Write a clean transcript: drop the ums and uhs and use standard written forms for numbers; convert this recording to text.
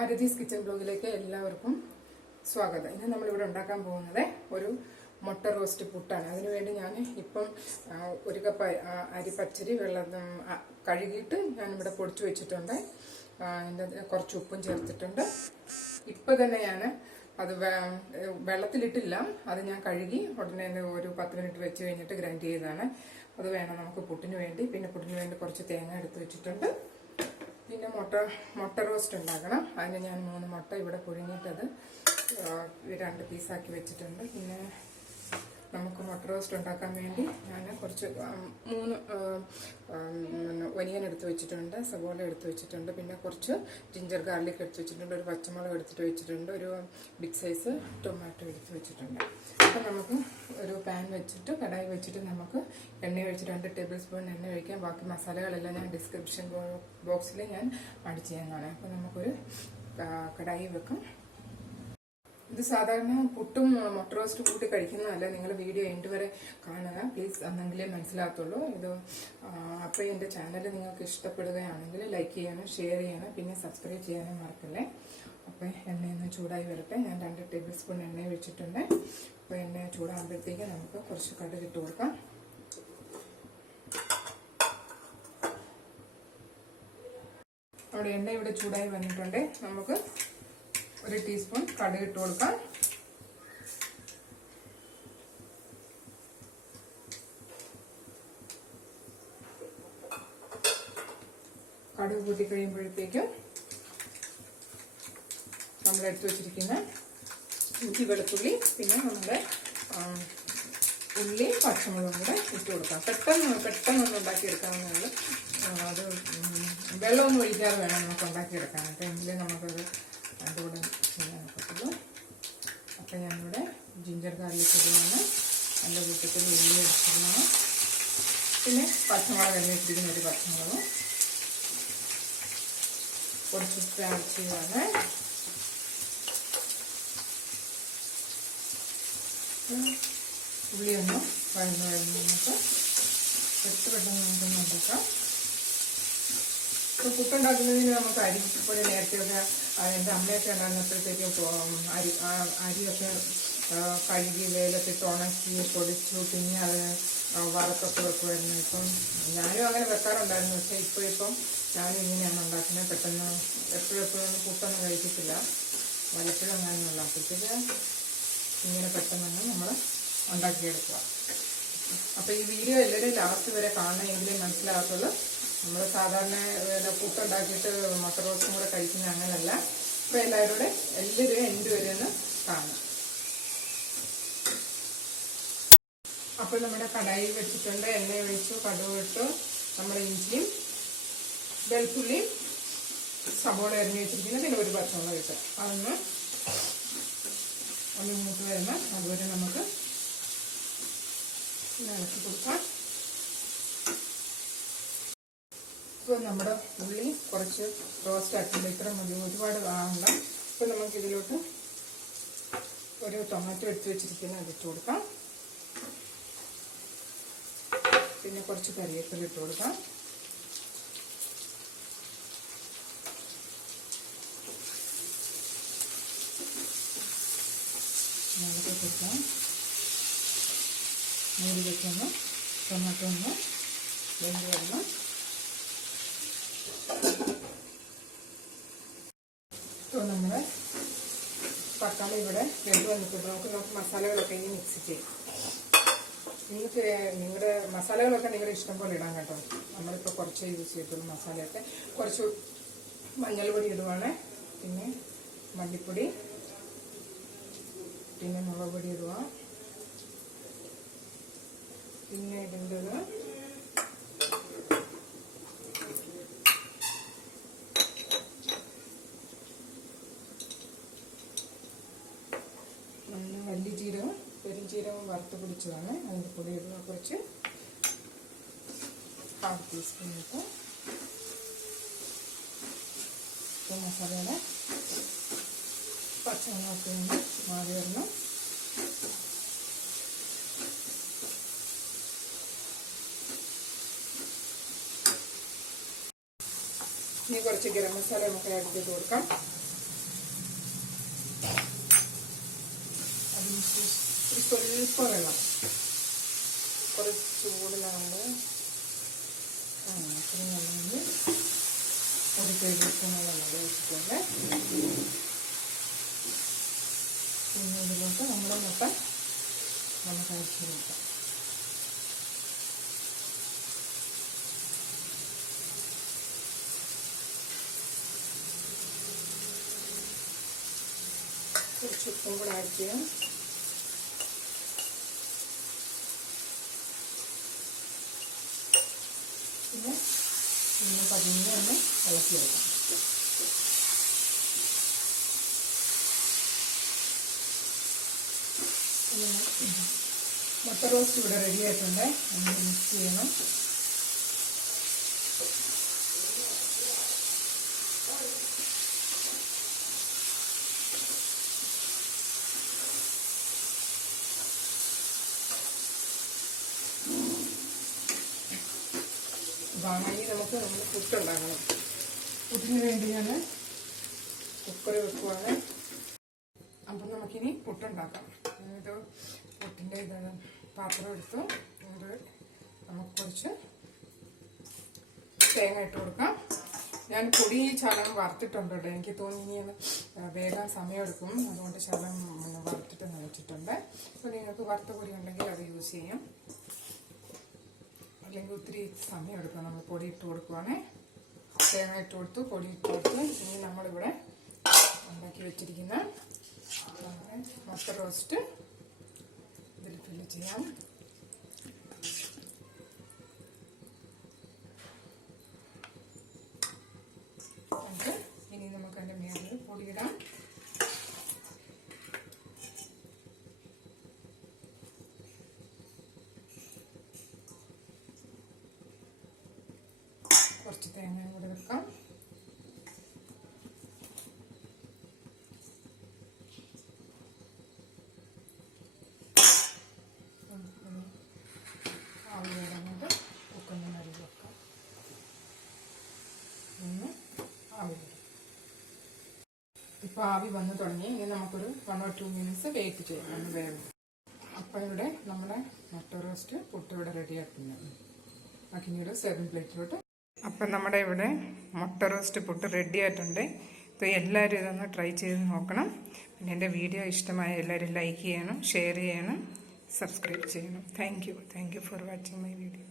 ആരതീസ് kitchen ബ്ലോഗിലേക്ക് എല്ലാവർക്കും സ്വാഗതം. ഇന്ന് നമ്മളിവിടെ ഉണ്ടാക്കാൻ പോകുന്നത് ഒരു മുട്ട റോസ്റ്റ് പുട്ടാണ്. അതിനുവേണ്ടി ഞാൻ ഇപ്പം ഒരു കപ്പ് അരി പച്ചരി വെള്ളം കഴുകിയിട്ട് ഞാനിവിടെ പൊടിച്ചു വെച്ചിട്ടുണ്ട്. കുറച്ച് ഉപ്പും ചേർത്തിട്ടുണ്ട്. ഇപ്പം തന്നെ ഞാൻ അത് വെള്ളത്തിലിട്ടില്ല, അത് ഞാൻ കഴുകി ഉടനെ ഒരു 10 മിനിറ്റ് വെച്ച് കഴിഞ്ഞിട്ട് ഗ്രൈൻഡ് ചെയ്തതാണ്. അത് വേണം നമുക്ക് പുട്ടിന് വേണ്ടി. പിന്നെ പുട്ടിന് വേണ്ടി കുറച്ച് തേങ്ങ എടുത്ത് വെച്ചിട്ടുണ്ട്. പിന്നെ മുട്ട റോസ്റ്റ് ഉണ്ടാക്കണം. അതിന് ഞാൻ 3 മുട്ട ഇവിടെ പുഴുങ്ങിയിട്ടത് 2 പീസാക്കി വെച്ചിട്ടുണ്ട്. പിന്നെ നമുക്ക് മുട്ട റോസ്റ്റ് ഉണ്ടാക്കാൻ വേണ്ടി ഞാൻ കുറച്ച് 3 ഒനിയൻ എടുത്ത് വെച്ചിട്ടുണ്ട്, സവോള എടുത്ത് വെച്ചിട്ടുണ്ട്, പിന്നെ കുറച്ച് ജിഞ്ചർ ഗാർലിക് എടുത്ത് വെച്ചിട്ടുണ്ട്, ഒരു പച്ചമുളക് എടുത്തിട്ട് വെച്ചിട്ടുണ്ട്, ഒരു ബിഗ് സൈസ് ടൊമാറ്റോ എടുത്ത് വെച്ചിട്ടുണ്ട്. അപ്പം നമുക്ക് ഒരു പാൻ വെച്ചിട്ട് കടായി വെച്ചിട്ട് നമുക്ക് എണ്ണ ഒഴിച്ച് 2 ടേബിൾ സ്പൂൺ എണ്ണ ഒഴിക്കാം. ബാക്കി മസാലകളെല്ലാം ഞാൻ ഡിസ്ക്രിപ്ഷൻ ബോക്സിൽ ഞാൻ ആഡ് ചെയ്യാനാണ്. അപ്പം നമുക്കൊരു കടായി വെക്കാം. ഇത് സാധാരണ പുട്ടും മുട്ട റോസ്റ്റ് കൂട്ടി കഴിക്കുന്നതല്ല. നിങ്ങൾ വീഡിയോ എൻഡ് വരെ കാണുക പ്ലീസ്, എന്നെങ്കിലേ മനസ്സിലാകത്തുള്ളൂ. ഇത് അപ്പോൾ എൻ്റെ ചാനൽ നിങ്ങൾക്ക് ഇഷ്ടപ്പെടുകയാണെങ്കിൽ ലൈക്ക് ചെയ്യാനും ഷെയർ ചെയ്യാനും പിന്നെ സബ്സ്ക്രൈബ് ചെയ്യാനും മറക്കല്ലേ. അപ്പോൾ എണ്ണയൊന്ന് ചൂടായി വരട്ടെ. ഞാൻ 2 ടേബിൾ സ്പൂൺ എണ്ണ ഒഴിച്ചിട്ടുണ്ട്. അപ്പോൾ എണ്ണ ചൂടാകുമ്പോഴത്തേക്ക് നമുക്ക് കുറച്ച് കടുക് ഇട്ട് കൊടുക്കാം. അവിടെ എണ്ണ ഇവിടെ ചൂടായി വന്നിട്ടുണ്ട്. നമുക്ക് 1 ടീസ്പൂൺ കടുക് ഇട്ട് കൊടുക്കാം. കടുക് കൂട്ടി കഴിയുമ്പോഴത്തേക്കും നമ്മൾ എടുത്തു വെച്ചിരിക്കുന്ന ഇഞ്ചി വെളുത്തുള്ളി പിന്നെ നമ്മുടെ ഉള്ളി പച്ചമുളകും കൂടെ ഇട്ട് കൊടുക്കാം. പെട്ടെന്നൊന്ന് ഉണ്ടാക്കിയെടുക്കാവുന്നതാണ്. അത് വെള്ളമൊന്നും ഒഴിക്കാതെ വേണം നമുക്ക് ഉണ്ടാക്കിയെടുക്കാനായിട്ട്, എങ്കിലേ നമുക്കത് അതുകൂടെ ചെയ്യാൻ പറ്റുള്ളൂ. അപ്പം ഞാനിവിടെ ജിഞ്ചർ ഗാർലിക് ഇടുകയാണ്. എൻ്റെ കൂട്ടത്തിൽ ഉള്ളി എടുത്തിരുന്നതാണ്. പിന്നെ പച്ചമുളക് എണ്ണ വെച്ചിരിക്കുന്ന ഒരു പച്ചമുളകും കുറച്ച് സ്പാച്ചിയാണ്. ഉള്ളിയൊന്നും വഴന്ന് നമുക്ക് പെട്ടെന്ന് നമുക്കൊന്ന് ഉണ്ടാക്കാം. ഇപ്പോൾ പുട്ടുണ്ടാക്കുന്നതിന് നമുക്ക് അരിപ്പൊടി നേരത്തെയൊക്കെ എൻ്റെ അമ്മയൊക്കെ ഉണ്ടാകുന്നപ്പോഴത്തേക്കും അരിയൊക്കെ കഴുകി വെയിലത്തിട്ട് ഉണക്കി പൊടിച്ചു പിന്നെ അത് വറുത്തൊക്കെ വെക്കുമായിരുന്നു. ഇപ്പം ഞാനും അങ്ങനെ വെക്കാറുണ്ടായിരുന്നു. പക്ഷേ ഇപ്പം ഞാനും ഇങ്ങനെയാണ് ഉണ്ടാക്കുന്നത്. പെട്ടെന്ന് എപ്പോഴും പുട്ടൊന്നും കഴിക്കത്തില്ല, വല്ലപ്പോഴും അങ്ങനെയുള്ള. അപ്പോഴത്തേക്ക് ഇങ്ങനെ പെട്ടെന്ന് നമ്മൾ ഉണ്ടാക്കിയെടുക്കുക. അപ്പോൾ ഈ വീഡിയോ എല്ലാവരും ലാസ്റ്റ് വരെ കാണണമെങ്കിലേ മനസ്സിലാകത്തുള്ളൂ. നമ്മൾ സാധാരണ പുട്ടുണ്ടാക്കിയിട്ട് മുട്ട റോസ്റ്റും കൂടെ കഴിക്കുന്ന അങ്ങനല്ല. അപ്പോൾ എല്ലാവരും എൻഡ് വരെ ഒന്ന് കാണാം. അപ്പോൾ നമ്മുടെ കടായി വെച്ചിട്ടുണ്ട്, എണ്ണ ഒഴിച്ചു, കടുക് ഇട്ടു, നമ്മുടെ ഇഞ്ചിയും വെളുത്തുള്ളിയും സവോള അരിഞ്ഞ് വെച്ചിരിക്കുന്നത്, പിന്നെ ഒരു പച്ചമുളക് ഇട്ട് അതൊന്ന് മൂത്ത് വരുമ്പോൾ അതുവരെ നമുക്ക് ഇളക്കി കൊടുക്കാം. ഇപ്പോൾ നമ്മുടെ ഉള്ളി കുറച്ച് റോസ്റ്റ് ആക്കിയിട്ട് ഇത്ര മതി, ഒരുപാട് ആകണ്ട. ഇപ്പോൾ നമുക്കിതിലോട്ട് ഒരു ടൊമാറ്റോ എടുത്ത് വെച്ചിരിക്കുന്നത് അതിട്ട് കൊടുക്കാം. പിന്നെ കുറച്ച് കറിവേപ്പില ഇട്ട് കൊടുക്കാം. നമുക്ക് കൊടുക്കാം. മൂടി വെച്ചൊന്ന് ടൊമാറ്റോ ഒന്ന് വെന്ത് വരണം. ഇപ്പോൾ നമ്മുടെ തക്കാളി ഇവിടെ വെന്ത് വന്നിട്ടുണ്ട്. നമുക്ക് മസാലകളൊക്കെ ഇനി മിക്സ് ചെയ്യാം. നിങ്ങളുടെ മസാലകളൊക്കെ നിങ്ങളുടെ ഇഷ്ടം പോലെ ഇടാൻ കേട്ടോ. നമ്മളിപ്പോൾ കുറച്ച് യൂസ് ചെയ്തിട്ടുള്ളൂ മസാലയൊക്കെ. കുറച്ച് മഞ്ഞൾപ്പൊടി ഇടുവാണ്, പിന്നെ മല്ലിപ്പൊടി, പിന്നെ മുളക് പൊടി ഇടുക. പിന്നെ ഇടേണ്ടത് വലിയ ജീരകം പെരുംജീരകം വറുത്ത് പിടിച്ചതാണ്, അതിൻ്റെ പൊടി ഇടുക. കുറച്ച് 1/2 ടീസ്പൂൺ ഇട്ട് മസാലയുടെ പച്ചമുളകൊക്കെ ഒന്ന് മാറി വരണം. ഇനി കുറച്ച് ഗരം മസാല നമുക്ക് ആഡ് ചെയ്ത് കൊടുക്കാം. സ്വല്പം വെള്ളം, കുറച്ച് ചൂടിലാണ്ട് അത്രയും വെള്ളം, ഒരു ടേബിൾ സ്പൂൺ വെള്ളം ഒഴിച്ചിട്ടുണ്ട്. പിന്നെ ഇതിലോട്ട് നമ്മൾ മുട്ട നമുക്ക് അഴിച്ചു കൊടുക്കാം. കുറച്ച് ഉപ്പും കൂടെ ആഡ് ചെയ്യാം. പിന്നെ ഒന്ന് പതിഞ്ഞ് ഒന്ന് ഇളക്കി വെക്കാം. മുട്ട റോസ്റ്റ് ഇവിടെ റെഡി ആയിട്ടുണ്ട്. നമ്മൾ മിക്സ് ചെയ്യണം. വാങ്ങി നമുക്ക് പുട്ടുണ്ടാക്കണം. പുട്ടിന് വേണ്ടി ഞാൻ കുക്കറി വെക്കുവാണ്. അപ്പം നമുക്കിനി പുട്ടുണ്ടാക്കാം. ഇത് പുട്ടിൻ്റെ ഇതാണ് പാത്രം എടുത്തു. നമുക്ക് കുറച്ച് തേങ്ങ ഇട്ട് കൊടുക്കാം. ഞാൻ പൊടി ശകലം വറുത്തിട്ടുണ്ട് കേട്ടോ. എനിക്ക് തോന്നി ഇനി വേഗം സമയമെടുക്കും, അതുകൊണ്ട് ശകലം വറുത്തിട്ട് നനച്ചിട്ടുണ്ട്. അപ്പോൾ നിങ്ങൾക്ക് വറുത്ത പൊടി ഉണ്ടെങ്കിൽ അത് യൂസ് ചെയ്യാം. അല്ലെങ്കിൽ ഒത്തിരി സമയം എടുക്കും. നമ്മൾ പൊടി ഇട്ട് കൊടുക്കുവാണേ. തേങ്ങ ഇട്ട് കൊടുത്തു, പൊടി ഇട്ട് കൊടുത്തു. ഇനി നമ്മളിവിടെ ഉണ്ടാക്കി വെച്ചിരിക്കുന്ന മുട്ട റോസ്റ്റ് ഇതിൽ ഫില്ല് ചെയ്യാം. ഇനി നമുക്ക് അതിൻ്റെ മേളിൽ പൊടിയിടാം. കുറച്ച് തേങ്ങ കൂടെ വെക്കാം. ആവി വരുന്നത് കുക്കറിൻ്റെ നടുവിൽ വെക്കാം. ആവി വരും. ഇപ്പോൾ ആവി വന്ന് തുടങ്ങി. ഇനി നമുക്കൊരു 1 or 2 minutes വെയിറ്റ് ചെയ്യാം, ഒന്ന് വേണം. അപ്പോൾ ഇവിടെ നമ്മുടെ മുട്ട റോസ്റ്റ് പുട്ട് ഇവിടെ റെഡി ആക്കുന്നത്. പിന്നീട് സെർവിങ് പ്ലേറ്റിലോട്ട്. അപ്പം നമ്മുടെ ഇവിടെ മുട്ട റോസ്റ്റ് പുട്ട് റെഡി ആയിട്ടുണ്ട്. അപ്പോൾ എല്ലാവരും ഇതൊന്ന് ട്രൈ ചെയ്ത് നോക്കണം. പിന്നെ എൻ്റെ വീഡിയോ ഇഷ്ടമായ എല്ലാവരും ലൈക്ക് ചെയ്യണം, ഷെയർ ചെയ്യണം, സബ്സ്ക്രൈബ് ചെയ്യണം. Thank you for watching my video.